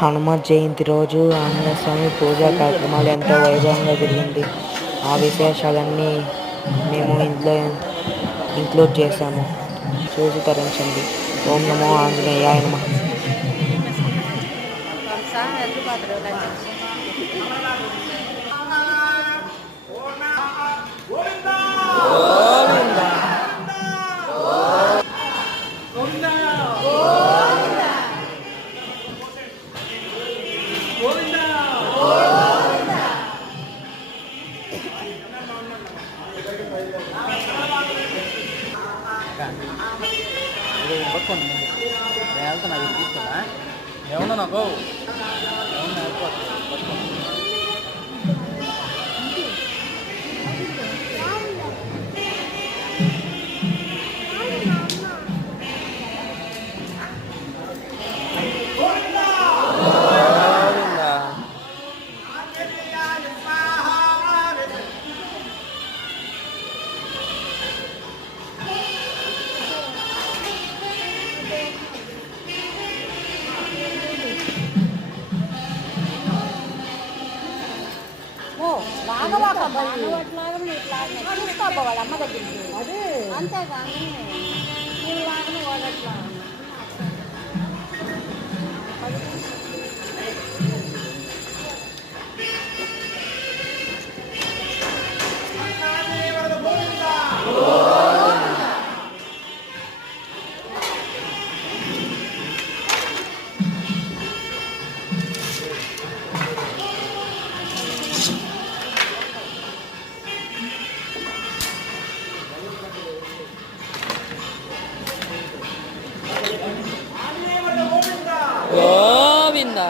హనుమత్ జయంతి రోజు ఆంజనేయ స్వామి పూజా కార్యక్రమాలు ఎంతో వైభవంగా జరిగింది. ఆ విశేషాలన్నీ మేము ఇంక్లూడ్ చేశాము. చూసి తరించండి. ఓం నమో ఆంజనేయాయ నమః. వెళ్తున్నా ఇది తీసుకున్నా ఏమన్నా నాకు ఏమన్నా తీసుకోబో వాళ్ళ అమ్మ దగ్గరికి అదే అంతేగాని నీవు లాగను వాడట్లా గోవింద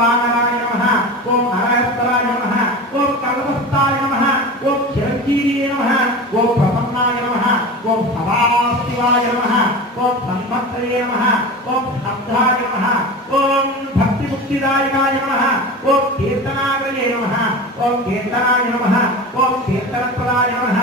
वामनाय नमः ओम हरहस्तराय नमः ओम कल्पस्ताय नमः ओम चिरंजीवी नमः ओम प्रसन्नाय नमः ओम सदाशिवाय नमः ओम सन्मत्तये नमः ओम शब्दाय नमः ओम भक्ति मुक्तिदायकाय नमः ओम कीर्तनाय नमः ओम कीर्तनाय नमः ओम कीर्तनप्रदाय नमः